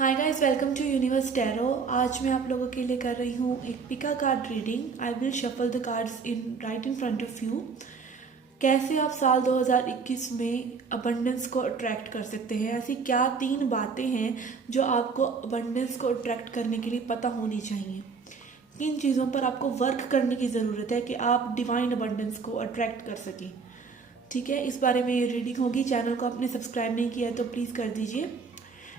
Hi guys, welcome to Universe Tarot. आज मैं आप लोगों के लिए कर रही हूँ एक pick a card reading. I will shuffle the cards right in front of you. कैसे आप साल 2021 में अबंडेंस को अट्रैक्ट कर सकते हैं। ऐसी क्या 3 बातें हैं जो आपको अबंडेंस को अट्रैक्ट करने के लिए पता होनी चाहिए। किन चीज़ों पर आपको वर्क करने की ज़रूरत है कि आप डिवाइन अबंडेंस को अट्रैक्ट कर सकें। ठीक है, इस बारे में ये रीडिंग होगी। चैनल को आपने सब्सक्राइब नहीं किया है तो प्लीज़ कर दीजिए।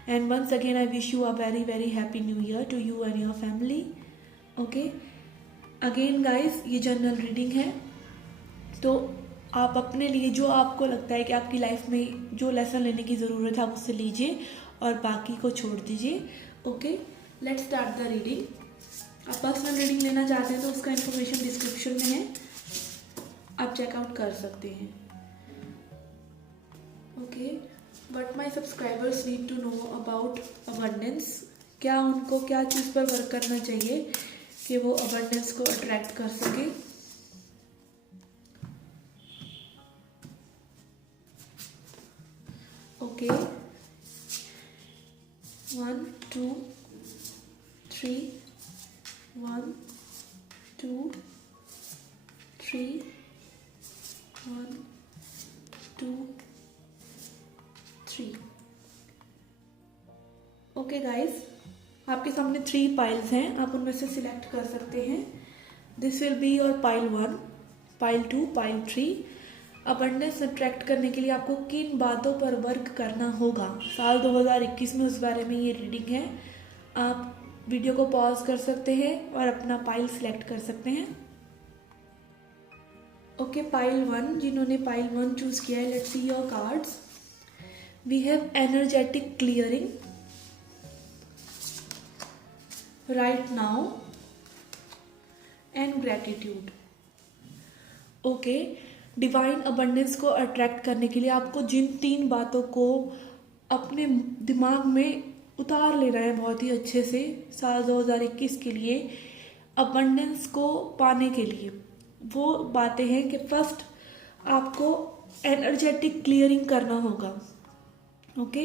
And once again, I wish you a very happy new year to you and your family. Okay. Again guys, ये जनरल रीडिंग है, तो आप अपने लिए जो आपको लगता है कि आपकी लाइफ में जो लेसन लेने की ज़रूरत है आप उससे लीजिए और बाकी को छोड़ दीजिए। Okay, let's start the reading. आप पर्सनल रीडिंग लेना चाहते हैं तो उसका इन्फॉर्मेशन डिस्क्रिप्शन में है, आप चेकआउट कर सकते हैं। Okay, but my subscribers need to know about abundance. क्या उनको क्या चीज़ पर वर्क करना चाहिए कि वो अबंडेंस को अट्रैक्ट कर सके। ओके, 1 2 3 1 2 3 1 2 3। ओके गाइज, आपके सामने 3 पाइल्स हैं, आप उनमें से सिलेक्ट कर सकते हैं। This will be your pile 1, pile 2, pile 3। Abundance attract करने के लिए आपको किन बातों पर वर्क करना होगा साल 2021 में, उस बारे में ये रीडिंग है। आप वीडियो को पॉज कर सकते हैं और अपना पाइल सिलेक्ट कर सकते हैं। ओके, पाइल 1, जिन्होंने पाइल 1 चूज किया है, let's see your cards. We have energetic clearing right now and gratitude. Okay, divine abundance को अट्रैक्ट करने के लिए आपको जिन 3 बातों को अपने दिमाग में उतार लेना है बहुत ही अच्छे से साल 2021 के लिए अबंडेंस को पाने के लिए, वो बातें हैं कि फर्स्ट आपको एनर्जेटिक क्लियरिंग करना होगा। Okay,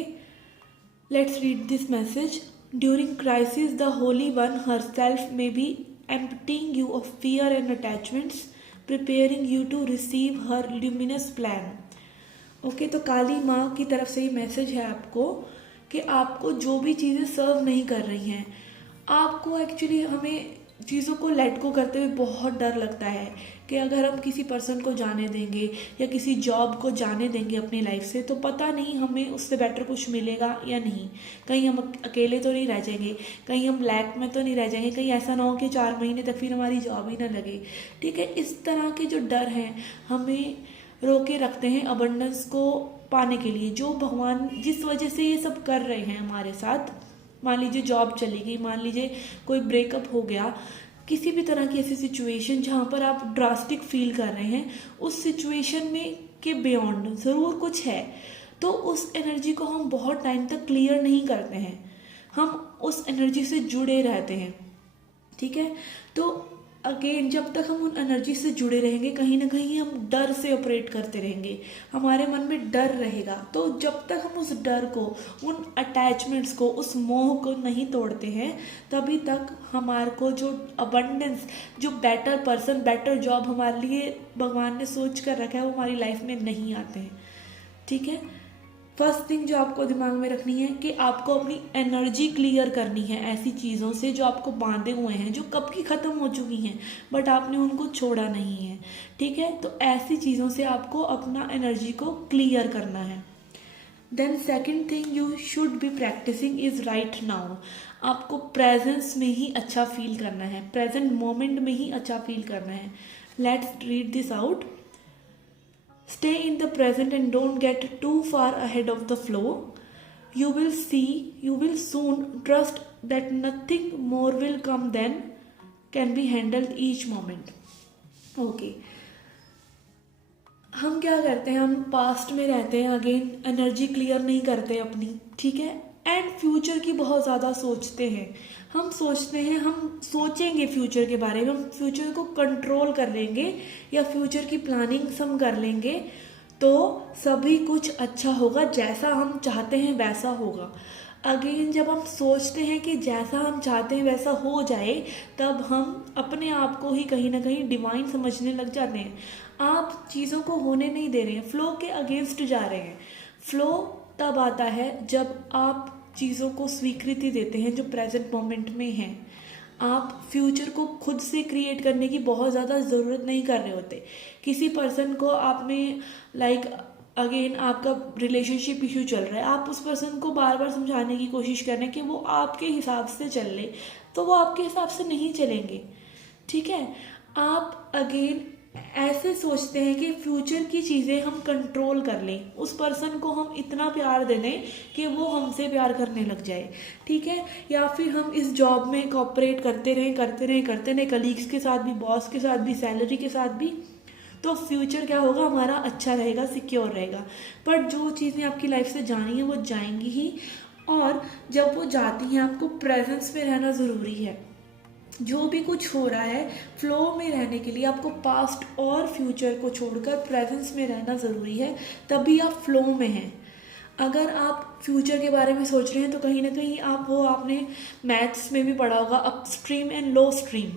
let's read this message. During crisis, the Holy One herself may be emptying you of fear and attachments, preparing you to receive her luminous plan. Okay, तो काली माँ की तरफ से ये मैसेज है आपको कि आपको जो भी चीज़ें सर्व नहीं कर रही हैं, आपको एक्चुअली हमें चीज़ों को लेट गो करते हुए बहुत डर लगता है कि अगर हम किसी पर्सन को जाने देंगे या किसी जॉब को जाने देंगे अपनी लाइफ से तो पता नहीं हमें उससे बेटर कुछ मिलेगा या नहीं। कहीं हम अकेले तो नहीं रह जाएंगे, कहीं हम लैक में तो नहीं रह जाएंगे, कहीं ऐसा ना हो कि 4 महीने तक फिर हमारी जॉब ही ना लगे। ठीक है, इस तरह के जो डर हैं हमें रोके रखते हैं अबंडेंस को पाने के लिए। जो भगवान जिस वजह से ये सब कर रहे हैं हमारे साथ, मान लीजिए जॉब चली गई, मान लीजिए कोई ब्रेकअप हो गया, किसी भी तरह की ऐसी सिचुएशन जहाँ पर आप ड्रास्टिक फील कर रहे हैं, उस सिचुएशन में के बियॉन्ड ज़रूर कुछ है, तो उस एनर्जी को हम बहुत टाइम तक क्लियर नहीं करते हैं, हम उस एनर्जी से जुड़े रहते हैं। ठीक है, तो अगेन जब तक हम उन एनर्जी से जुड़े रहेंगे कहीं ना कहीं हम डर से ऑपरेट करते रहेंगे, हमारे मन में डर रहेगा। तो जब तक हम उस डर को, उन अटैचमेंट्स को, उस मोह को नहीं तोड़ते हैं, तभी तक हमारे को जो अबंडेंस, जो बेटर पर्सन, बेटर जॉब हमारे लिए भगवान ने सोच कर रखा है वो हमारी लाइफ में नहीं आते हैं। ठीक है, फर्स्ट थिंग जो आपको दिमाग में रखनी है कि आपको अपनी एनर्जी क्लियर करनी है ऐसी चीज़ों से जो आपको बांधे हुए हैं, जो कब की ख़त्म हो चुकी हैं बट आपने उनको छोड़ा नहीं है। ठीक है, तो ऐसी चीज़ों से आपको अपना एनर्जी को क्लियर करना है। Then second thing you should be practicing is right now. आपको प्रेजेंस में ही अच्छा फील करना है, प्रेजेंट मोमेंट में ही अच्छा फील करना है। Let's read this out. Stay in the present and don't get too far ahead of the flow. You will soon trust that nothing more will come than can be handled each moment. Okay. हम क्या करते हैं, हम past में रहते हैं, again energy clear नहीं करते अपनी। ठीक है, एंड फ्यूचर की बहुत ज़्यादा सोचते हैं। हम सोचते हैं, हम सोचेंगे फ्यूचर के बारे में, हम फ्यूचर को कंट्रोल कर लेंगे या फ्यूचर की प्लानिंग हम कर लेंगे तो सभी कुछ अच्छा होगा, जैसा हम चाहते हैं वैसा होगा। अगेन जब हम सोचते हैं कि जैसा हम चाहते हैं वैसा हो जाए, तब हम अपने आप को ही कहीं ना कहीं डिवाइन समझने लग जाते हैं। आप चीज़ों को होने नहीं दे रहे हैं, फ्लो के अगेंस्ट जा रहे हैं। फ्लो तब आता है जब आप चीज़ों को स्वीकृति देते हैं जो प्रेजेंट मोमेंट में हैं। आप फ्यूचर को खुद से क्रिएट करने की बहुत ज़्यादा ज़रूरत नहीं कर रहे होते। किसी पर्सन को आपने लाइक अगेन आपका रिलेशनशिप इशू चल रहा है, आप उस पर्सन को बार बार समझाने की कोशिश कर रहे हैं कि वो आपके हिसाब से चल ले, तो वो आपके हिसाब से नहीं चलेंगे। ठीक है, आप अगेन ऐसे सोचते हैं कि फ्यूचर की चीज़ें हम कंट्रोल कर लें, उस पर्सन को हम इतना प्यार दे दें कि वो हमसे प्यार करने लग जाए। ठीक है, या फिर हम इस जॉब में कॉपरेट करते रहें कलीग्स के साथ भी, बॉस के साथ भी, सैलरी के साथ भी, तो फ्यूचर क्या होगा, हमारा अच्छा रहेगा, सिक्योर रहेगा। पर जो चीज़ें आपकी लाइफ से जानी है वो जाएंगी ही, और जब वो जाती हैं आपको प्रेजेंस में रहना ज़रूरी है। जो भी कुछ हो रहा है फ्लो में रहने के लिए आपको पास्ट और फ्यूचर को छोड़कर प्रेजेंस में रहना ज़रूरी है, तभी आप फ्लो में हैं। अगर आप फ्यूचर के बारे में सोच रहे हैं तो कहीं ना कहीं आप, वो आपने मैथ्स में भी पढ़ा होगा, अपस्ट्रीम एंड लो स्ट्रीम।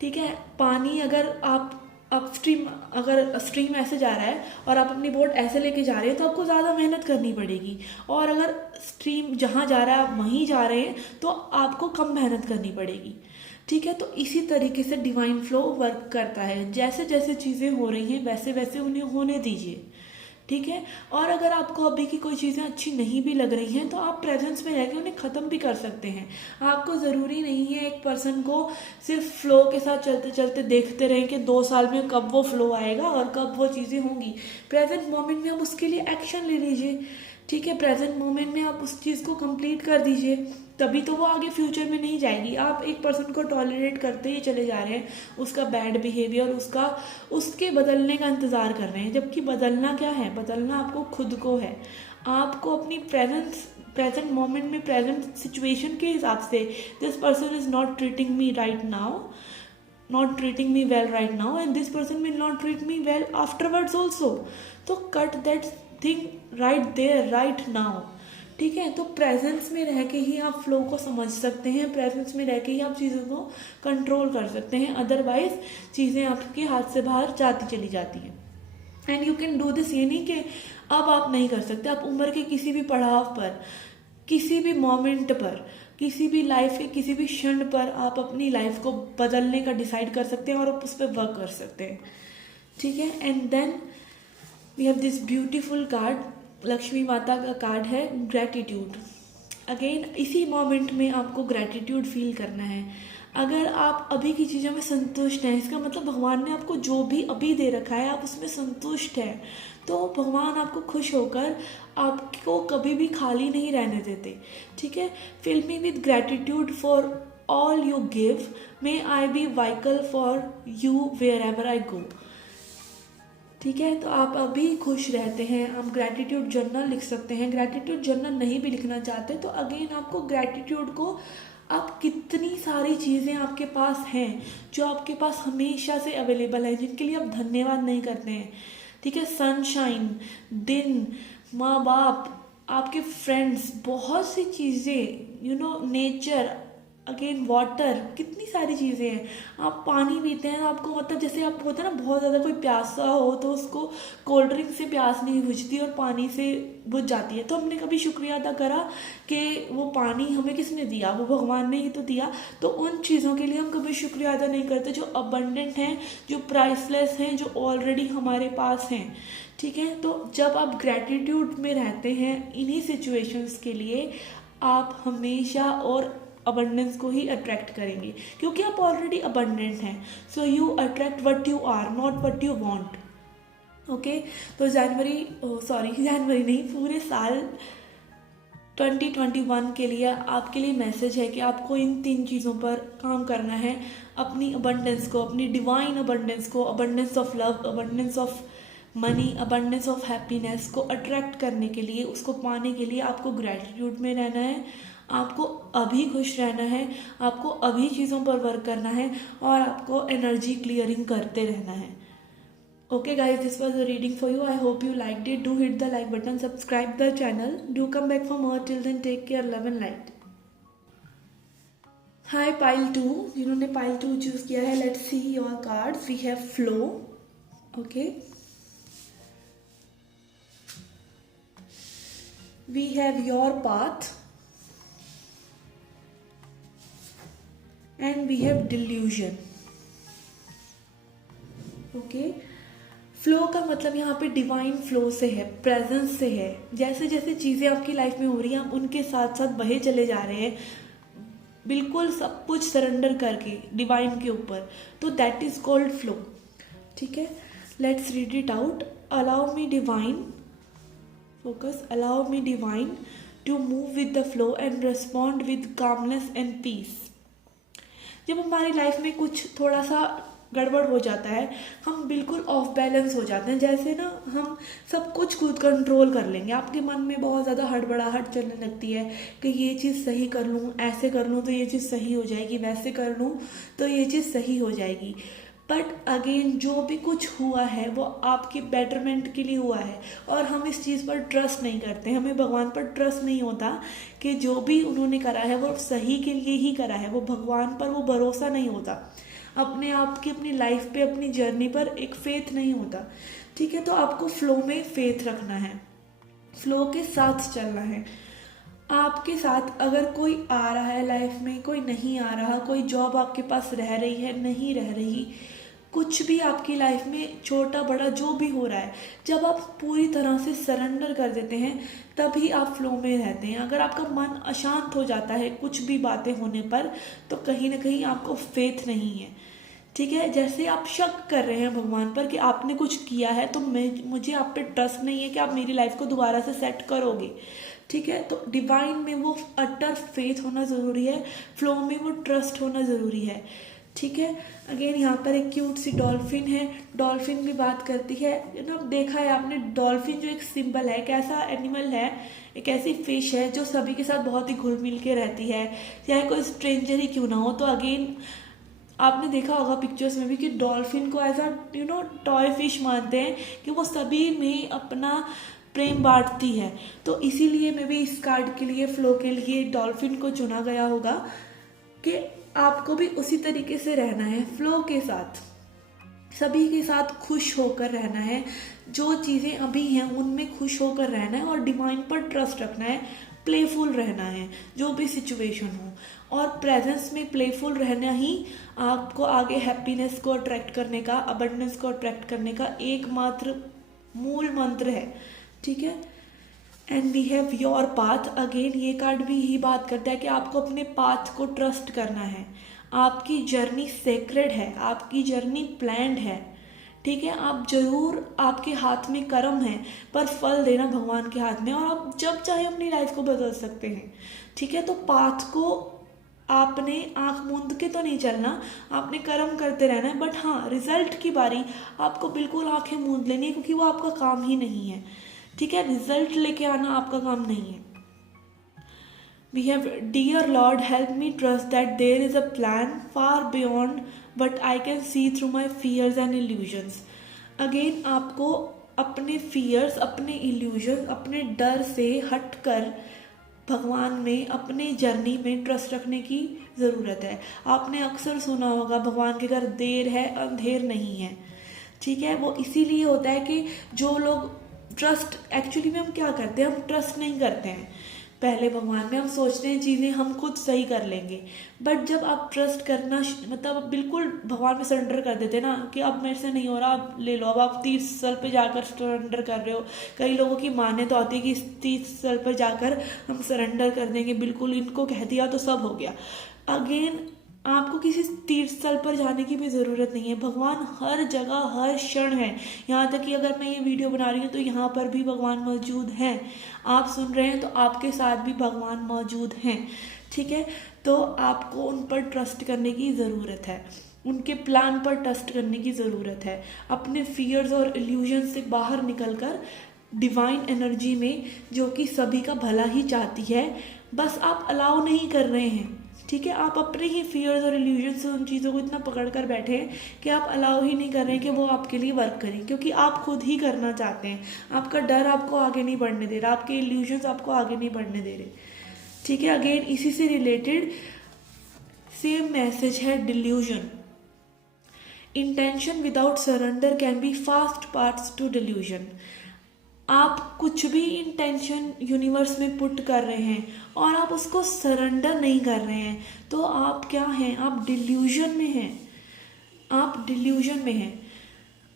ठीक है, पानी अगर आप अपस्ट्रीम, अगर स्ट्रीम ऐसे जा रहा है और आप अपनी बोट ऐसे लेके जा रहे हैं तो आपको ज़्यादा मेहनत करनी पड़ेगी, और अगर स्ट्रीम जहाँ जा रहा है आप वहीं जा रहे हैं तो आपको कम मेहनत करनी पड़ेगी। ठीक है, तो इसी तरीके से डिवाइन फ्लो वर्क करता है। जैसे जैसे चीज़ें हो रही हैं वैसे वैसे उन्हें होने दीजिए। ठीक है, और अगर आपको अभी की कोई चीज़ें अच्छी नहीं भी लग रही हैं तो आप प्रेजेंस में रह के उन्हें ख़त्म भी कर सकते हैं। आपको ज़रूरी नहीं है एक पर्सन को सिर्फ फ्लो के साथ चलते चलते देखते रहें कि 2 साल में कब वो फ्लो आएगा और कब वो चीज़ें होंगी। प्रेजेंट मोमेंट में आप उसके लिए एक्शन ले लीजिए। ठीक है, प्रेजेंट मोमेंट में आप उस चीज़ को कंप्लीट कर दीजिए, तभी तो वो आगे फ्यूचर में नहीं जाएगी। आप एक पर्सन को टॉलरेट करते ही चले जा रहे हैं, उसका बैड बिहेवियर, उसके बदलने का इंतज़ार कर रहे हैं, जबकि बदलना क्या है, बदलना आपको खुद को है। आपको अपनी प्रेजेंट मोमेंट में, प्रेजेंट सिचुएशन के हिसाब से, this person is not treating me right now, not treating me well right now, and this person will not treat me well afterwards also, तो cut that thing right there right now। ठीक है, तो presence में रह के ही आप flow को समझ सकते हैं, प्रेजेंस में रह के ही आप चीज़ों को कंट्रोल कर सकते हैं, अदरवाइज चीज़ें आपके हाथ से बाहर जाती चली जाती हैं। And you can do this, ये नहीं कि अब आप नहीं कर सकते। आप उम्र के किसी भी पड़ाव पर, किसी भी मोमेंट पर, किसी भी लाइफ के किसी भी क्षण पर आप अपनी लाइफ को बदलने का डिसाइड कर सकते हैं और आप उस पर वर्क कर सकते हैं। ठीक है, and then we have this beautiful card, Lakshmi माता का कार्ड है, ग्रैटिट्यूड। अगेन इसी मोमेंट में आपको ग्रैटिट्यूड फील करना है। अगर आप अभी की चीज़ों में संतुष्ट हैं, इसका मतलब भगवान ने आपको जो भी अभी दे रखा है आप उसमें संतुष्ट हैं, तो भगवान आपको खुश होकर आपको कभी भी खाली नहीं रहने देते। ठीक है, fill me with gratitude for all you give, may I be vehicle for you wherever I go. ठीक है, तो आप अभी खुश रहते हैं, आप ग्रैटिट्यूड जर्नल लिख सकते हैं। ग्रैटिट्यूड जर्नल नहीं भी लिखना चाहते तो अगेन आपको ग्रैटिट्यूड को, आप कितनी सारी चीज़ें आपके पास हैं जो आपके पास हमेशा से अवेलेबल है, जिनके लिए आप धन्यवाद नहीं करते हैं। ठीक है, सनशाइन, दिन, माँ बाप, आपके फ्रेंड्स, बहुत सी चीज़ें, नेचर, अगेन वाटर, कितनी सारी चीज़ें हैं। आप पानी पीते हैं, आपको मतलब जैसे आप होता है ना, बहुत ज़्यादा कोई प्यासा हो तो उसको कोल्ड ड्रिंक से प्यास नहीं बुझती और पानी से बुझ जाती है, तो हमने कभी शुक्रिया अदा करा कि वो पानी हमें किसने दिया, वो भगवान ने ही तो दिया। तो उन चीज़ों के लिए हम कभी शुक्रिया अदा नहीं करते जो अबंडेंट हैं, जो प्राइसलेस हैं, जो ऑलरेडी हमारे पास हैं। ठीक है, तो जब आप ग्रैटिट्यूड में रहते हैं इन्हीं सिचुएशंस के लिए, आप हमेशा और अबंडेंस को ही अट्रैक्ट करेंगे, क्योंकि आप ऑलरेडी अबंडेंट हैं। So you attract what you are, not what you want. Okay, तो जनवरी नहीं, पूरे साल 2021 के लिए आपके लिए मैसेज है कि आपको इन 3 चीज़ों पर काम करना है। अपनी अबंडेंस को, अपनी डिवाइन अबंडेंस को, abundance of love, abundance of money, abundance of happiness को अट्रैक्ट करने के लिए, उसको पाने के लिए आपको ग्रैटिट्यूड में रहना है, आपको अभी खुश रहना है, आपको अभी चीज़ों पर वर्क करना है और आपको एनर्जी क्लियरिंग करते रहना है। Okay guys, this was a reading for you. I hope you liked it. Do hit the like button, subscribe the channel. Do come back for more. Till then, take care, love and light. Hi pile 2, जिन्होंने pile 2 choose किया है, let's see your cards. We have flow. Okay. We have your path. And we have delusion. Okay. Flow का मतलब यहाँ पे divine flow से है, presence से है। जैसे जैसे चीज़ें आपकी लाइफ में हो रही हैं, आप उनके साथ साथ बहे चले जा रहे हैं, बिल्कुल सब कुछ सरेंडर करके डिवाइन के ऊपर। तो दैट इज कॉल्ड फ्लो। ठीक है, let's read it out. Allow me divine, focus, allow me divine to move with the flow and respond with calmness and peace. जब हमारी लाइफ में कुछ थोड़ा सा गड़बड़ हो जाता है, हम बिल्कुल ऑफ बैलेंस हो जाते हैं, जैसे ना हम सब कुछ खुद कंट्रोल कर लेंगे, आपके मन में बहुत ज़्यादा हड़बड़ाहट चलने लगती है कि ये चीज़ सही कर लूँ, ऐसे कर लूँ तो ये चीज़ सही हो जाएगी, वैसे कर लूँ तो ये चीज़ सही हो जाएगी। बट अगेन जो भी कुछ हुआ है वो आपके बेटरमेंट के लिए हुआ है, और हम इस चीज़ पर ट्रस्ट नहीं करते, हमें भगवान पर ट्रस्ट नहीं होता कि जो भी उन्होंने करा है वो सही के लिए ही करा है। वो भगवान पर वो भरोसा नहीं होता, अपने आप की, अपनी लाइफ पे, अपनी जर्नी पर एक फेथ नहीं होता। ठीक है, तो आपको फ्लो में फेथ रखना है, फ्लो के साथ चलना है। आपके साथ अगर कोई आ रहा है लाइफ में, कोई नहीं आ रहा, कोई जॉब आपके पास रह रही है, नहीं रह रही, कुछ भी आपकी लाइफ में छोटा बड़ा जो भी हो रहा है, जब आप पूरी तरह से सरेंडर कर देते हैं तभी आप फ्लो में रहते हैं। अगर आपका मन अशांत हो जाता है कुछ भी बातें होने पर, तो कहीं ना कहीं आपको फेथ नहीं है। ठीक है, जैसे आप शक कर रहे हैं भगवान पर कि आपने कुछ किया है तो मुझे आप पे ट्रस्ट नहीं है कि आप मेरी लाइफ को दोबारा से सेट करोगे। ठीक है, तो डिवाइन में वो अटर फेथ होना ज़रूरी है, फ्लो में वो ट्रस्ट होना ज़रूरी है। ठीक है, अगेन यहाँ पर एक क्यूट सी डॉल्फिन है, डॉल्फिन भी बात करती है ना। देखा है आपने, डॉल्फिन जो एक सिंबल है, एक ऐसा एनिमल है, एक ऐसी फिश है जो सभी के साथ बहुत ही घुल मिल के रहती है, चाहे कोई स्ट्रेंजर ही क्यों ना हो। तो अगेन आपने देखा होगा पिक्चर्स में भी कि डॉल्फिन को एज अ टॉय फिश मानते हैं, कि वो सभी में अपना प्रेम बांटती है। तो इसीलिए मैं भी इस कार्ड के लिए, फ्लो के लिए डॉल्फिन को चुना गया होगा कि आपको भी उसी तरीके से रहना है, फ्लो के साथ, सभी के साथ खुश होकर रहना है, जो चीज़ें अभी हैं उनमें खुश होकर रहना है, और डिवाइन पर ट्रस्ट रखना है, प्लेफुल रहना है जो भी सिचुएशन हो, और प्रेजेंस में प्लेफुल रहना ही आपको आगे हैप्पीनेस को अट्रैक्ट करने का, अबंडेंस को अट्रैक्ट करने का एकमात्र मूल मंत्र है। ठीक है, and we have your path. Again ये कार्ड भी यही बात करता है कि आपको अपने पाथ को ट्रस्ट करना है, आपकी जर्नी सेक्रेड है, आपकी जर्नी प्लान्ड है। ठीक है, आप जरूर, आपके हाथ में कर्म है, पर फल देना भगवान के हाथ में, और आप जब चाहे अपनी लाइफ को बदल सकते हैं। ठीक है, तो पाथ को आपने आंख मूंद के तो नहीं चलना, आपने कर्म करते रहना है, बट हाँ, रिजल्ट की बारी आपको बिल्कुल आंखें मूंद लेनी है, क्योंकि वो आपका काम ही नहीं है। ठीक है, रिजल्ट लेके आना आपका काम नहीं है। We have, dear lord help me trust that there is a plan far beyond but I can see through my fears and illusions. Again आपको अपने फियर्स, अपने इल्यूजन, अपने डर से हटकर भगवान में, अपने जर्नी में ट्रस्ट रखने की ज़रूरत है। आपने अक्सर सुना होगा, भगवान के घर देर है अंधेर नहीं है। ठीक है, वो इसीलिए होता है कि जो लोग ट्रस्ट, एक्चुअली में हम क्या करते हैं, हम ट्रस्ट नहीं करते हैं पहले भगवान में, हम सोचते हैं चीज़ें हम खुद सही कर लेंगे। बट जब आप ट्रस्ट करना, मतलब बिल्कुल भगवान में सरेंडर कर देते हैं ना, कि अब मेरे से नहीं हो रहा, आप ले लो, अब आप 30 साल पे जाकर सरेंडर कर रहे हो। कई लोगों की मान्यता होती है कि इस 30 साल पर जाकर हम सरेंडर कर देंगे, बिल्कुल इनको कह दिया तो सब हो गया। अगेन आपको किसी तीर्थ स्थल पर जाने की भी ज़रूरत नहीं है, भगवान हर जगह हर क्षण है। यहाँ तक कि अगर मैं ये वीडियो बना रही हूँ तो यहाँ पर भी भगवान मौजूद हैं, आप सुन रहे हैं तो आपके साथ भी भगवान मौजूद हैं। ठीक है, तो आपको उन पर ट्रस्ट करने की ज़रूरत है, उनके प्लान पर ट्रस्ट करने की ज़रूरत है। अपने फियर्स और इल्यूजन से बाहर निकलकर डिवाइन एनर्जी में, जो कि सभी का भला ही चाहती है, बस आप अलाउ नहीं कर रहे हैं। ठीक है, आप अपने ही फियर्स और इल्यूजन से उन चीज़ों को इतना पकड़ कर बैठे हैं कि आप अलाउ ही नहीं कर रहे हैं कि वो आपके लिए वर्क करें, क्योंकि आप खुद ही करना चाहते हैं। आपका डर आपको आगे नहीं बढ़ने दे रहा, आपके इल्यूजन्स आपको आगे नहीं बढ़ने दे रहे। ठीक है, अगेन इसी से रिलेटेड सेम मैसेज है, delusion. Intention without surrender can be fast paths to delusion. आप कुछ भी इंटेंशन यूनिवर्स में पुट कर रहे हैं और आप उसको सरेंडर नहीं कर रहे हैं, तो आप क्या हैं? आप डिल्यूजन में हैं। आप डिल्यूजन में हैं।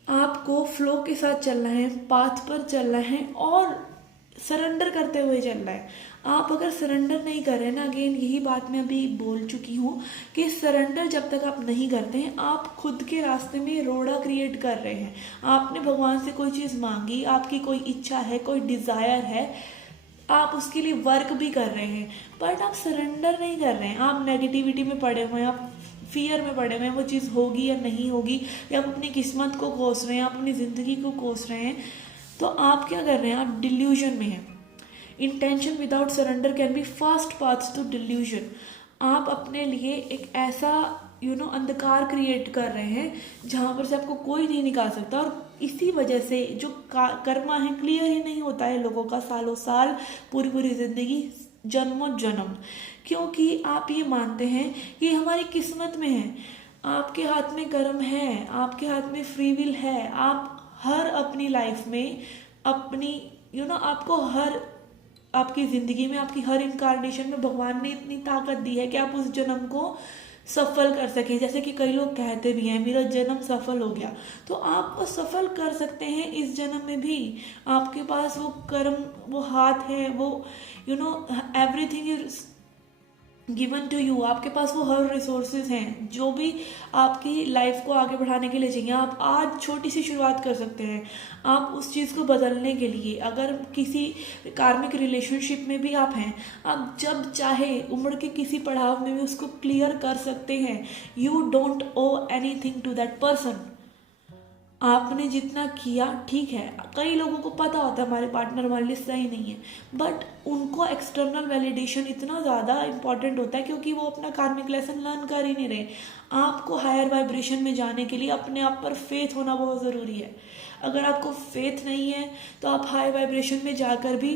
आपको फ्लो के साथ चलना है, पाथ पर चलना है और सरेंडर करते हुए चलना है। आप अगर सरेंडर नहीं कर रहे हैं ना, अगेन यही बात मैं अभी बोल चुकी हूँ कि सरेंडर जब तक आप नहीं करते हैं, आप खुद के रास्ते में रोड़ा क्रिएट कर रहे हैं। आपने भगवान से कोई चीज़ मांगी, आपकी कोई इच्छा है, कोई डिज़ायर है, आप उसके लिए वर्क भी कर रहे हैं, बट आप सरेंडर नहीं कर रहे हैं। आप नेगेटिविटी में पड़े हुए हैं, आप फियर में पड़े हुए हैं, वो चीज़ होगी या नहीं होगी, या आप अपनी किस्मत को कोस रहे हैं, आप अपनी ज़िंदगी को कोस रहे हैं। तो आप क्या कर रहे हैं? आप डिल्यूजन में हैं। Intention without surrender can be fast paths to delusion. आप अपने लिए एक ऐसा अंधकार क्रिएट कर रहे हैं जहाँ पर से आपको कोई नहीं निकाल सकता। और इसी वजह से जो कर्मा है क्लियर ही नहीं होता है लोगों का, सालों साल, पूरी पूरी ज़िंदगी, जन्मों जन्म, क्योंकि आप ये मानते हैं कि हमारी किस्मत में है। आपके हाथ में कर्म है, आपके हाथ में फ्री विल है। आप हर अपनी लाइफ में अपनी आपको हर आपकी ज़िंदगी में, आपकी हर इनकारनेशन में भगवान ने इतनी ताकत दी है कि आप उस जन्म को सफल कर सकें। जैसे कि कई लोग कहते भी हैं मेरा जन्म सफल हो गया, तो आप वो सफल कर सकते हैं इस जन्म में भी। आपके पास वो कर्म, वो हाथ है, वो everything is given to you. आपके पास वो हर रिसोर्सेज हैं जो भी आपकी लाइफ को आगे बढ़ाने के लिए चाहिए। आप आज छोटी सी शुरुआत कर सकते हैं आप उस चीज़ को बदलने के लिए। अगर किसी कार्मिक रिलेशनशिप में भी आप हैं, आप जब चाहे उम्र के किसी पड़ाव में भी उसको क्लियर कर सकते हैं। You don't owe anything to that person. आपने जितना किया ठीक है। कई लोगों को पता होता है हमारे पार्टनर हमारे लिए सही नहीं है, बट उनको एक्सटर्नल वैलिडेशन इतना ज़्यादा इंपॉर्टेंट होता है क्योंकि वो अपना कार्मिक लेसन लर्न कर ही नहीं रहे। आपको हायर वाइब्रेशन में जाने के लिए अपने आप पर फेथ होना बहुत ज़रूरी है। अगर आपको फेथ नहीं है तो आप हाई वाइब्रेशन में जाकर भी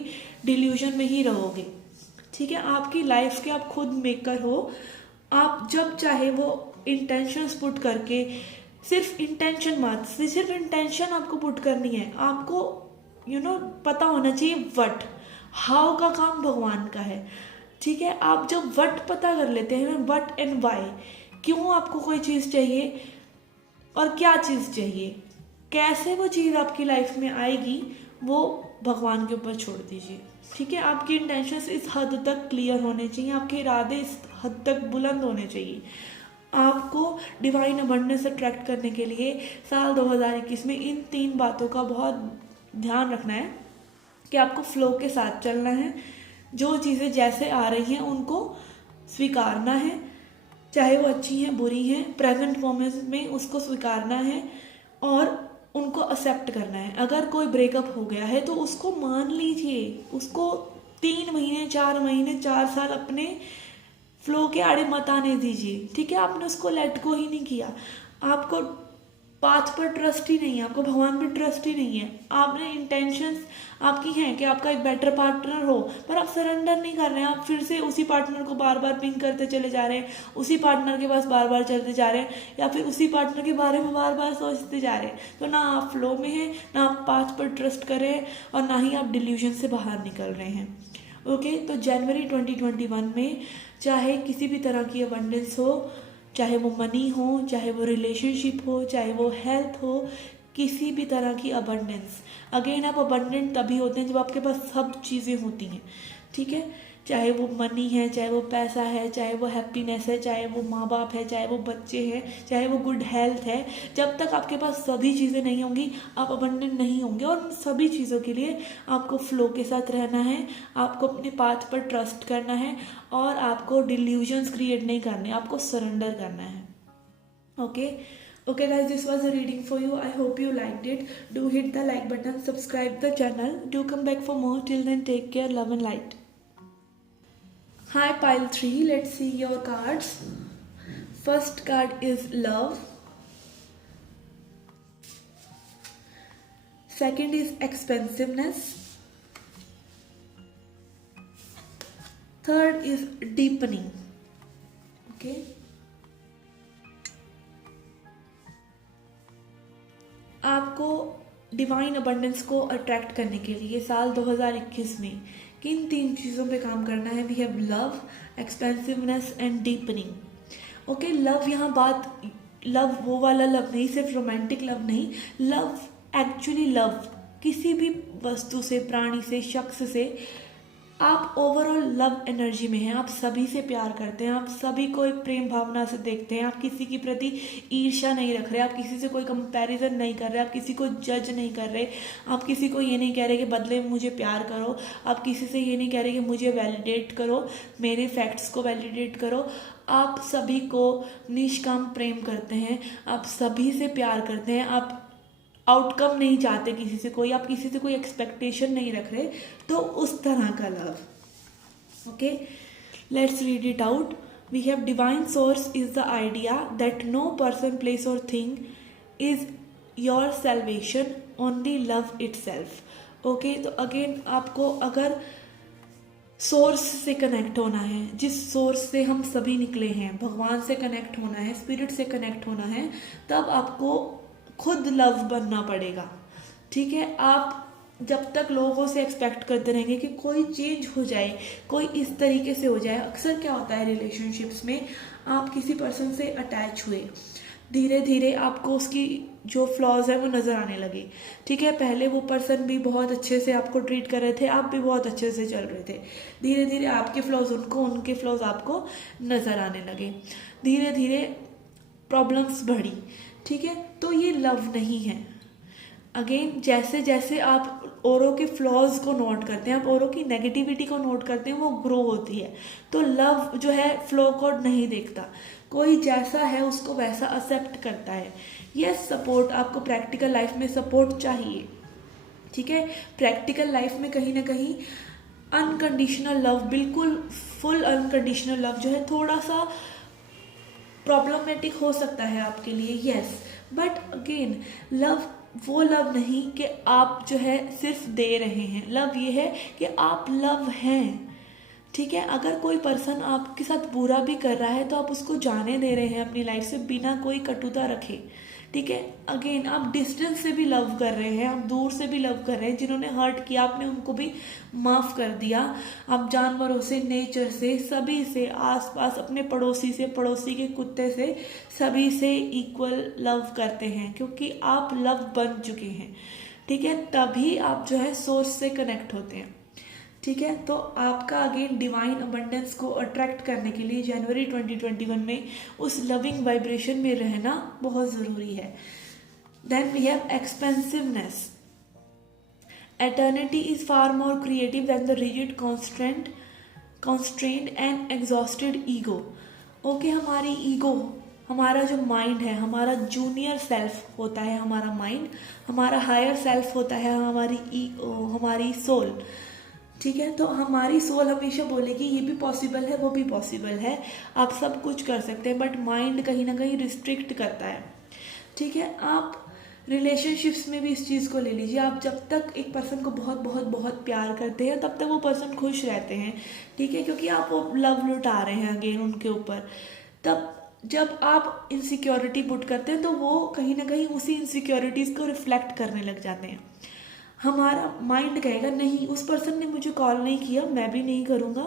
डिल्यूजन में ही रहोगे। ठीक है, आपकी लाइफ के आप खुद मेकर हो। आप जब चाहे वो इंटेंशंस पुट करके, सिर्फ इंटेंशन मत, सिर्फ इंटेंशन आपको पुट करनी है। आपको पता होना चाहिए वट, हाउ का काम भगवान का है। ठीक है, आप जब वट पता कर लेते हैं ना, वट एंड वाई, क्यों आपको कोई चीज़ चाहिए और क्या चीज़ चाहिए, कैसे वो चीज़ आपकी लाइफ में आएगी, वो भगवान के ऊपर छोड़ दीजिए। ठीक है, आपकी इंटेंशंस इस हद तक क्लियर होने चाहिए, आपके इरादे इस हद तक बुलंद होने चाहिए। आपको डिवाइन अबंडेंस अट्रैक्ट करने के लिए साल 2021 में इन 3 बातों का बहुत ध्यान रखना है कि आपको फ्लो के साथ चलना है। जो चीज़ें जैसे आ रही हैं उनको स्वीकारना है, चाहे वो अच्छी हैं बुरी हैं, प्रेजेंट मोमेंट में उसको स्वीकारना है और उनको एक्सेप्ट करना है। अगर कोई ब्रेकअप हो गया है तो उसको मान लीजिए, उसको 3 महीने 4 महीने 4 साल अपने फ्लो के आड़े मत आने दीजिए। ठीक है, आपने उसको लेट गो ही नहीं किया, आपको पाथ पर ट्रस्ट ही नहीं है, आपको भगवान पर ट्रस्ट ही नहीं है। आपने इंटेंशंस आपकी हैं कि आपका एक बेटर पार्टनर हो, पर आप सरेंडर नहीं कर रहे हैं। आप फिर से उसी पार्टनर को बार बार पिंग करते चले जा रहे हैं, उसी पार्टनर के पास बार बार चलते जा रहे हैं, या फिर उसी पार्टनर के बारे में बार बार सोचते जा रहे हैं। तो ना आप फ्लो में हैं, ना आप पाथ पर ट्रस्ट कर रहे हैं, और ना ही आप डिल्यूजन से बाहर निकल रहे हैं। ओके, तो जनवरी 2021 में चाहे किसी भी तरह की अबंडेंस हो, चाहे वो मनी हो, चाहे वो रिलेशनशिप हो, चाहे वो हेल्थ हो, किसी भी तरह की अबंडेंस। अगेन आप अबंडेंट तभी होते हैं जब आपके पास सब चीज़ें होती हैं। ठीक है, चाहे वो मनी है, चाहे वो पैसा है, चाहे वो हैप्पीनेस है, चाहे वो माँ बाप है, चाहे वो बच्चे हैं, चाहे वो गुड हेल्थ है। जब तक आपके पास सभी चीज़ें नहीं होंगी आप अबंडेंट नहीं होंगे। और उन सभी चीज़ों के लिए आपको फ्लो के साथ रहना है, आपको अपने पाथ पर ट्रस्ट करना है, और आपको डिल्यूजन्स क्रिएट नहीं करने, आपको सरेंडर करना है। Okay guys, this was a reading for you. I hope you liked it. Do hit the like button, subscribe the channel. Do come back for more. Till then, take care, love and light. Hi, pile 3. Let's see your cards. First card is love. Second is expensiveness. Third is deepening. Okay. आपको divine abundance को attract करने के लिए साल 2021 में किन 3 चीज़ों पे काम करना है? We have love, expansiveness and deepening. Okay, love, यहाँ बात लव वो वाला लव नहीं, सिर्फ रोमांटिक लव नहीं, लव एक्चुअली लव, किसी भी वस्तु से, प्राणी से, शख्स से आप ओवरऑल लव एनर्जी में हैं, आप सभी से प्यार करते हैं, आप सभी को एक प्रेम भावना से देखते हैं, आप किसी के प्रति ईर्ष्या नहीं रख रहे, आप किसी से कोई कंपैरिजन नहीं कर रहे, आप किसी को जज नहीं कर रहे, आप किसी को ये नहीं कह रहे कि बदले में मुझे प्यार करो, आप किसी से ये नहीं कह रहे कि मुझे वैलिडेट करो, मेरे फैक्ट्स को वैलिडेट करो। आप सभी को निष्काम प्रेम करते हैं, आप सभी से प्यार करते हैं, आप आउटकम नहीं चाहते किसी से, कोई आप किसी से कोई एक्सपेक्टेशन नहीं रख रहे, तो उस तरह का love. Okay, let's read it out. We have divine source is the idea that no person, place और thing is your salvation, only love itself. Okay, तो अगेन आपको अगर सोर्स से कनेक्ट होना है, जिस सोर्स से हम सभी निकले हैं, भगवान से कनेक्ट होना है, स्पिरिट से कनेक्ट होना है, तब आपको खुद लव बनना पड़ेगा। ठीक है, आप जब तक लोगों से एक्सपेक्ट करते रहेंगे कि कोई चेंज हो जाए, कोई इस तरीके से हो जाए, अक्सर क्या होता है रिलेशनशिप्स में, आप किसी पर्सन से अटैच हुए, धीरे धीरे आपको उसकी जो फ्लॉज है वो नज़र आने लगे। ठीक है, पहले वो पर्सन भी बहुत अच्छे से आपको ट्रीट कर रहे थे, आप भी बहुत अच्छे से चल रहे थे, धीरे धीरे आपके फ्लॉज उनको, उनके फ्लॉज आपको नज़र आने लगे, धीरे धीरे प्रॉब्लम्स बढ़ी। ठीक है, तो ये लव नहीं है। अगेन, जैसे जैसे आप औरों के फ्लॉज को नोट करते हैं, आप औरों की नेगेटिविटी को नोट करते हैं, वो ग्रो होती है। तो लव जो है फ्लो को नहीं देखता, कोई जैसा है उसको वैसा एक्सेप्ट करता है। यस, सपोर्ट, आपको प्रैक्टिकल लाइफ में सपोर्ट चाहिए। ठीक है, प्रैक्टिकल लाइफ में कहीं ना कहीं अनकंडीशनल लव, बिल्कुल फुल अनकंडीशनल लव जो है थोड़ा सा प्रॉब्लमेटिक हो सकता है आपके लिए। यस, बट अगेन लव वो लव नहीं कि आप जो है सिर्फ दे रहे हैं, लव ये है कि आप लव हैं। ठीक है, अगर कोई पर्सन आपके साथ बुरा भी कर रहा है तो आप उसको जाने दे रहे हैं अपनी लाइफ से, बिना कोई कटुता रखे। ठीक है, अगेन आप डिस्टेंस से भी लव कर रहे हैं, आप दूर से भी लव कर रहे हैं, जिन्होंने हर्ट किया आपने उनको भी माफ़ कर दिया। आप जानवरों से, नेचर से, सभी से, आसपास अपने पड़ोसी से, पड़ोसी के कुत्ते से, सभी से इक्वल लव करते हैं, क्योंकि आप लव बन चुके हैं। ठीक है, तभी आप जो है सोर्स से कनेक्ट होते हैं। ठीक है, तो आपका अगेन डिवाइन अबंडेंस को अट्रैक्ट करने के लिए जनवरी 2021 में उस लविंग वाइब्रेशन में रहना बहुत ज़रूरी है। Then we have expansiveness. Eternity is far more creative than the rigid constrained and exhausted ego. Okay, हमारी ईगो, हमारा जो माइंड है, हमारा जूनियर सेल्फ होता है हमारा माइंड, हमारा हायर सेल्फ होता है हमारी सोल। ठीक है, तो हमारी सोल हमेशा बोलेगी ये भी पॉसिबल है, वो भी पॉसिबल है, आप सब कुछ कर सकते हैं, बट माइंड कहीं ना कहीं रिस्ट्रिक्ट करता है। ठीक है, आप रिलेशनशिप्स में भी इस चीज़ को ले लीजिए, आप जब तक एक पर्सन को बहुत बहुत बहुत प्यार करते हैं तब तक वो पर्सन खुश रहते हैं। ठीक है, क्योंकि आप वो लव लुटा रहे हैं अगेन उनके ऊपर। तब जब आप इनसिक्योरिटी पुट करते हैं तो वो कहीं ना कहीं उसी इनसिक्योरिटीज़ को रिफ्लेक्ट करने लग जाते हैं। हमारा माइंड कहेगा नहीं, उस पर्सन ने मुझे कॉल नहीं किया, मैं भी नहीं करूँगा,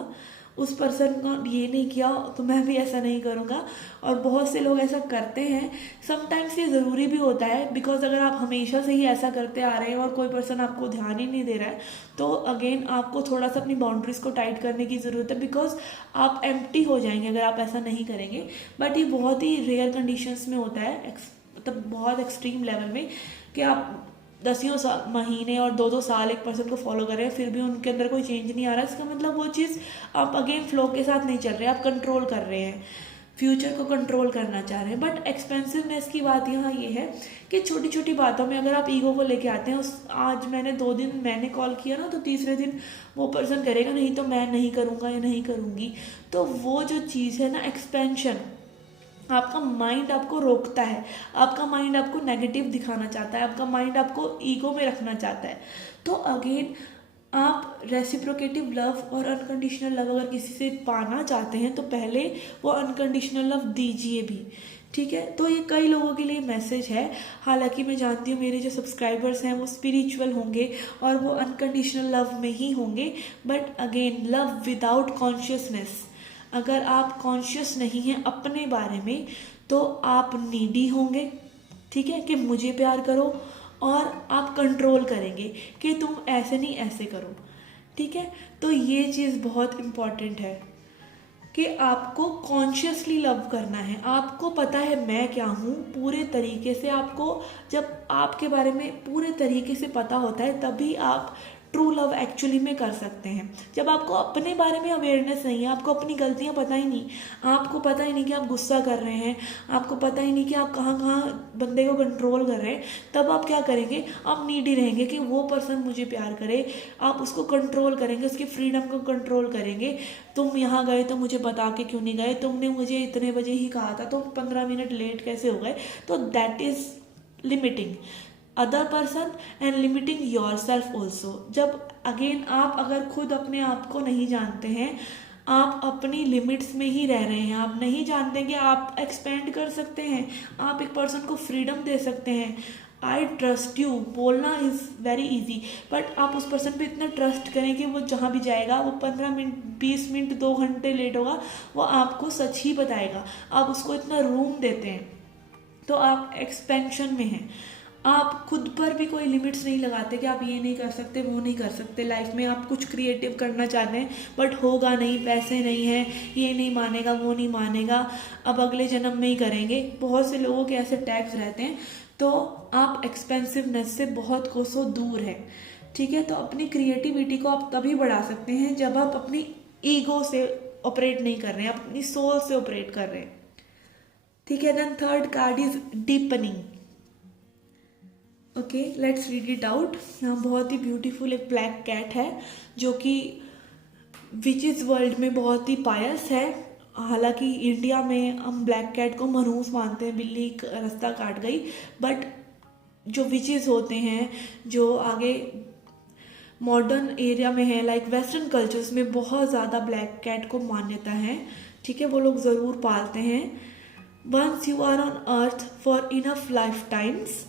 उस पर्सन को ये नहीं किया तो मैं भी ऐसा नहीं करूँगा। और बहुत से लोग ऐसा करते हैं। समटाइम्स ये ज़रूरी भी होता है, बिकॉज अगर आप हमेशा से ही ऐसा करते आ रहे हैं और कोई पर्सन आपको ध्यान ही नहीं दे रहा है, तो अगेन आपको थोड़ा सा अपनी बाउंड्रीज़ को टाइट करने की ज़रूरत है, बिकॉज आप एम्प्टी हो जाएंगे अगर आप ऐसा नहीं करेंगे। बट ये बहुत ही रेयर कंडीशंस में होता है, मतलब बहुत एक्सट्रीम लेवल में, कि आप 10 महीने और 2-2 साल एक पर्सन को फॉलो कर रहे हैं, फिर भी उनके अंदर कोई चेंज नहीं आ रहा। इसका मतलब वो चीज़ आप अगेन फ्लो के साथ नहीं चल रहे, आप कंट्रोल कर रहे हैं। फ्यूचर को कंट्रोल करना चाह रहे हैं। बट एक्सपेंसिवनेस की बात यहाँ ये है कि छोटी छोटी बातों में अगर आप ईगो को लेके आते हैं, उस आज मैंने 2 दिन मैंने कॉल किया ना, तो तीसरे दिन वो पर्सन करेगा नहीं तो मैं नहीं करूँगा या नहीं करूँगी। तो वो जो चीज़ है ना, एक्सपेंशन, आपका माइंड आपको रोकता है, आपका माइंड आपको नेगेटिव दिखाना चाहता है, आपका माइंड आपको ईगो में रखना चाहता है। तो अगेन, आप रेसिप्रोकेटिव लव और अनकंडीशनल लव अगर किसी से पाना चाहते हैं तो पहले वो अनकंडीशनल लव दीजिए भी, ठीक है। तो ये कई लोगों के लिए मैसेज है, हालांकि मैं जानती हूँ मेरे जो सब्सक्राइबर्स हैं वो स्पिरिचुअल होंगे और वो अनकंडीशनल लव में ही होंगे, but again, love without consciousness, अगर आप कॉन्शियस नहीं हैं अपने बारे में तो आप नीडी होंगे, ठीक है, कि मुझे प्यार करो, और आप कंट्रोल करेंगे कि तुम ऐसे नहीं ऐसे करो, ठीक है। तो ये चीज़ बहुत इम्पॉर्टेंट है कि आपको कॉन्शियसली लव करना है, आपको पता है मैं क्या हूँ पूरे तरीके से। आपको जब आपके बारे में पूरे तरीके से पता होता है तभी आप ट्रू लव एक्चुअली में कर सकते हैं। जब आपको अपने बारे में अवेयरनेस नहीं है, आपको अपनी गलतियां पता ही नहीं, आपको पता ही नहीं कि आप गुस्सा कर रहे हैं, आपको पता ही नहीं कि आप कहाँ कहाँ बंदे को कंट्रोल कर रहे हैं, तब आप क्या करेंगे, आप नीडी रहेंगे कि वो पर्सन मुझे प्यार करे, आप उसको कंट्रोल करेंगे, उसकी फ्रीडम को कंट्रोल करेंगे। तुम यहाँ गए तो मुझे बता के क्यों नहीं गए, तुमने मुझे इतने बजे ही कहा था, तुम 15 मिनट लेट कैसे हो गए। तो that is limiting other person and limiting your self also. जब अगेन आप अगर खुद अपने आप को नहीं जानते हैं, आप अपनी लिमिट्स में ही रह रहे हैं, आप नहीं जानते कि आप एक्सपेंड कर सकते हैं, आप एक पर्सन को फ्रीडम दे सकते हैं। आई ट्रस्ट यू बोलना इज़ वेरी इजी, बट आप उस पर्सन पे इतना ट्रस्ट करें कि वो जहाँ भी जाएगा, वो 15 मिनट 20 मिनट 2 घंटे लेट होगा, वो आपको सच ही बताएगा। आप उसको इतना रूम देते हैं तो आप एक्सपेंशन में हैं। आप खुद पर भी कोई लिमिट्स नहीं लगाते कि आप ये नहीं कर सकते, वो नहीं कर सकते। लाइफ में आप कुछ क्रिएटिव करना चाहते हैं बट होगा नहीं, पैसे नहीं है, ये नहीं मानेगा, वो नहीं मानेगा, अब अगले जन्म में ही करेंगे। बहुत से लोगों के ऐसे टैग्स रहते हैं। तो आप एक्सपेंसिवनेस से बहुत कोसों दूर हैं, ठीक है। तो अपनी क्रिएटिविटी को आप तभी बढ़ा सकते हैं जब आप अपनी ईगो से ऑपरेट नहीं कर रहे हैं, आप अपनी सोल से ऑपरेट कर रहे हैं, ठीक है। Then third card is deepening. Okay, let's read it out. यहाँ बहुत ही ब्यूटीफुल एक ब्लैक कैट है जो कि विचेस वर्ल्ड में बहुत ही पायस है। हालांकि इंडिया में हम ब्लैक कैट को मनहूस मानते हैं, बिल्ली रास्ता काट गई, बट जो विचेस होते हैं जो आगे मॉडर्न एरिया में है, लाइक वेस्टर्न कल्चर्स में बहुत ज़्यादा ब्लैक कैट को मान्यता है, ठीक है, वो लोग ज़रूर पालते हैं। Once you are on earth for enough life times,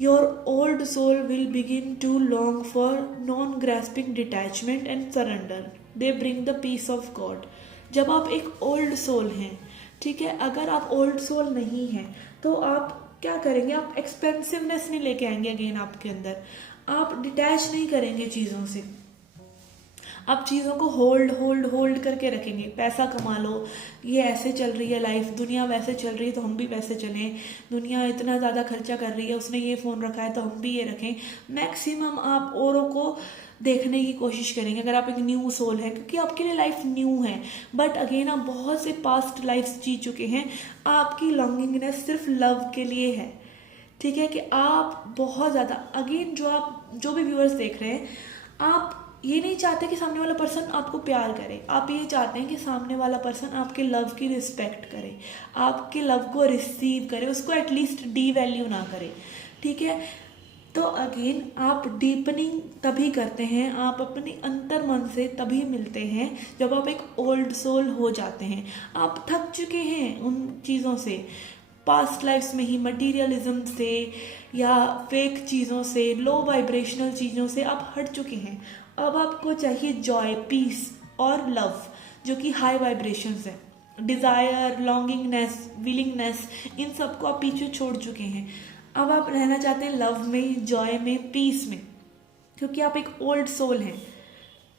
your old soul will begin to long for non-grasping detachment and surrender. They bring the peace of God. जब आप एक ओल्ड सोल हैं, ठीक है, अगर आप ओल्ड सोल नहीं हैं तो आप क्या करेंगे, आप एक्सपेंसिवनेस नहीं लेके आएंगे अगेन आपके अंदर, आप डिटैच नहीं करेंगे चीज़ों से, आप चीज़ों को होल्ड होल्ड होल्ड करके रखेंगे। पैसा कमा लो, ये ऐसे चल रही है लाइफ, दुनिया वैसे चल रही है तो हम भी वैसे चलें, दुनिया इतना ज़्यादा खर्चा कर रही है, उसने ये फ़ोन रखा है तो हम भी ये रखें। मैक्सिमम आप औरों को देखने की कोशिश करेंगे अगर आप एक न्यू सोल हैं, क्योंकि आपके लिए लाइफ न्यू है। बट अगेन आप बहुत से पास्ट लाइफ्स जी चुके हैं, आपकी लॉन्गिंगनेस सिर्फ लव के लिए है, ठीक है, कि आप बहुत ज़्यादा अगेन जो भी व्यूअर्स देख रहे हैं, आप ये नहीं चाहते कि सामने वाला पर्सन आपको प्यार करे, आप ये चाहते हैं कि सामने वाला पर्सन आपके लव की रिस्पेक्ट करे, आपके लव को रिसीव करे, उसको एटलीस्ट डी वैल्यू ना करे, ठीक है। तो अगेन आप डीपनिंग तभी करते हैं, आप अपने अंतर मन से तभी मिलते हैं जब आप एक ओल्ड सोल हो जाते हैं। आप थक चुके हैं उन चीज़ों से, पास्ट लाइफ्स में ही मटीरियलिज्म से या फेक चीज़ों से, लो वाइब्रेशनल चीज़ों से आप हट चुके हैं। अब आपको चाहिए जॉय, पीस और लव, जो कि हाई वाइब्रेशंस है। डिज़ायर, लॉन्गिंगनेस, विलिंगनेस, इन सबको आप पीछे छोड़ चुके हैं। अब आप रहना चाहते हैं लव में, जॉय में, पीस में, क्योंकि आप एक ओल्ड सोल हैं,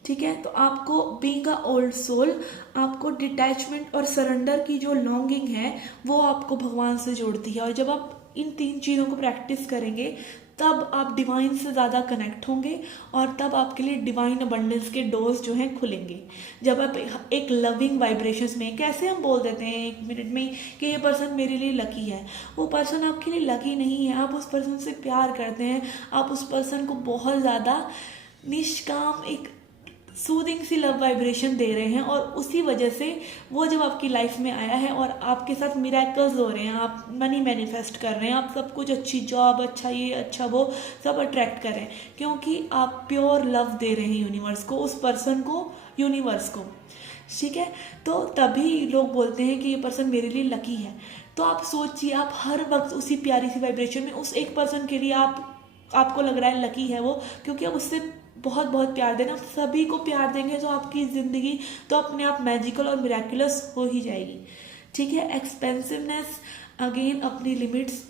ठीक है। तो आपको बीइंग अ ओल्ड सोल, आपको डिटैचमेंट और सरेंडर की जो लॉन्गिंग है वो आपको भगवान से जोड़ती है। और जब आप इन 3 चीज़ों को प्रैक्टिस करेंगे तब आप डिवाइन से ज़्यादा कनेक्ट होंगे और तब आपके लिए डिवाइन अबंडेंस के डोर्स जो हैं खुलेंगे। जब आप एक लविंग वाइब्रेशंस में, कैसे हम बोल देते हैं 1 मिनट में कि ये पर्सन मेरे लिए लकी है, वो पर्सन आपके लिए लकी नहीं है। आप उस पर्सन से प्यार करते हैं, आप उस पर्सन को बहुत ज़्यादा निष्काम एक सूदिंग सी लव वाइब्रेशन दे रहे हैं, और उसी वजह से वो जब आपकी लाइफ में आया है और आपके साथ मिरेकल्स हो रहे हैं, आप मनी मैनिफेस्ट कर रहे हैं, आप सब कुछ, अच्छी जॉब, अच्छा ये अच्छा वो सब अट्रैक्ट कर रहे हैं, क्योंकि आप प्योर लव दे रहे हैं यूनिवर्स को, उस पर्सन को, यूनिवर्स को। ठीक है, तो तभी लोग बोलते हैं कि ये पर्सन मेरे लिए लकी है। तो आप सोचिए, आप हर वक्त उसी प्यारी सी वाइब्रेशन में उस एक पर्सन के लिए आपको लग रहा है लकी है वो, क्योंकि आप उससे बहुत बहुत प्यार देना, सभी को प्यार देंगे तो आपकी ज़िंदगी तो अपने आप मैजिकल और मिराकुलस हो ही जाएगी। ठीक है, एक्सपेंसिवनेस, अगेन अपनी लिमिट्स।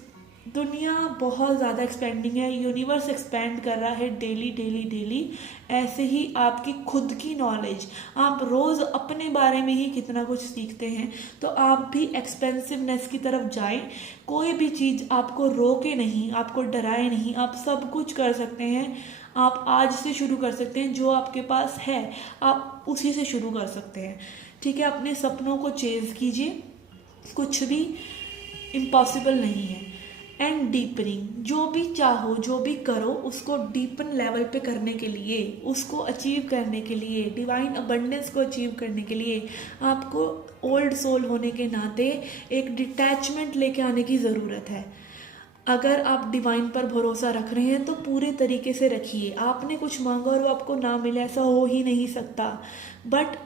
दुनिया बहुत ज़्यादा एक्सपेंडिंग है, यूनिवर्स एक्सपेंड कर रहा है डेली डेली डेली। ऐसे ही आपकी खुद की नॉलेज, आप रोज़ अपने बारे में ही कितना कुछ सीखते हैं, तो आप भी एक्सपेंसिवनेस की तरफ जाएं। कोई भी चीज़ आपको रोके नहीं, आपको डराए नहीं, आप सब कुछ कर सकते हैं। आप आज से शुरू कर सकते हैं, जो आपके पास है आप उसी से शुरू कर सकते हैं। ठीक है, अपने सपनों को चेज़ कीजिए, कुछ भी इम्पॉसिबल नहीं है। एंड डीपनिंग, जो भी चाहो, जो भी करो, उसको डीपन लेवल पे करने के लिए, उसको अचीव करने के लिए, डिवाइन अबंडेंस को अचीव करने के लिए आपको ओल्ड सोल होने के नाते एक डिटैचमेंट लेके आने की ज़रूरत है। अगर आप डिवाइन पर भरोसा रख रहे हैं तो पूरे तरीके से रखिए। आपने कुछ मांगा और वो आपको ना मिले, ऐसा हो ही नहीं सकता। बट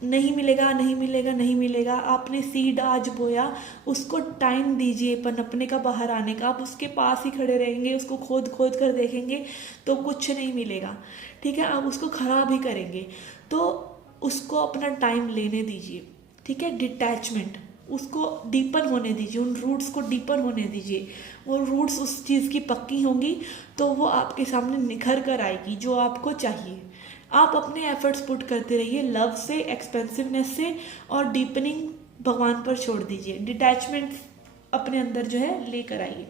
नहीं मिलेगा, नहीं मिलेगा, नहीं मिलेगा। आपने सीड आज बोया, उसको टाइम दीजिए पनपने का, बाहर आने का। आप उसके पास ही खड़े रहेंगे, उसको खोद खोद कर देखेंगे तो कुछ नहीं मिलेगा। ठीक है, आप उसको खराब ही करेंगे, तो उसको अपना टाइम लेने दीजिए। ठीक है, डिटैचमेंट, उसको डीपन होने दीजिए, उन रूट्स को डीपन होने दीजिए। वो रूट्स उस चीज़ की पक्की होंगी तो वो आपके सामने निखर कर आएगी जो आपको चाहिए। आप अपने एफर्ट्स पुट करते रहिए, लव से, एक्सपेंसिवनेस से, और डीपनिंग भगवान पर छोड़ दीजिए। डिटैचमेंट अपने अंदर जो है लेकर आइए।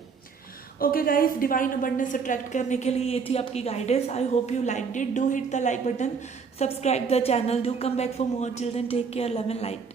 Okay guys, divine abundance attract करने के लिए ये थी आपकी guidance. I hope you liked it. Do hit the like button, subscribe the channel, do come back for more. Children take care, love and light.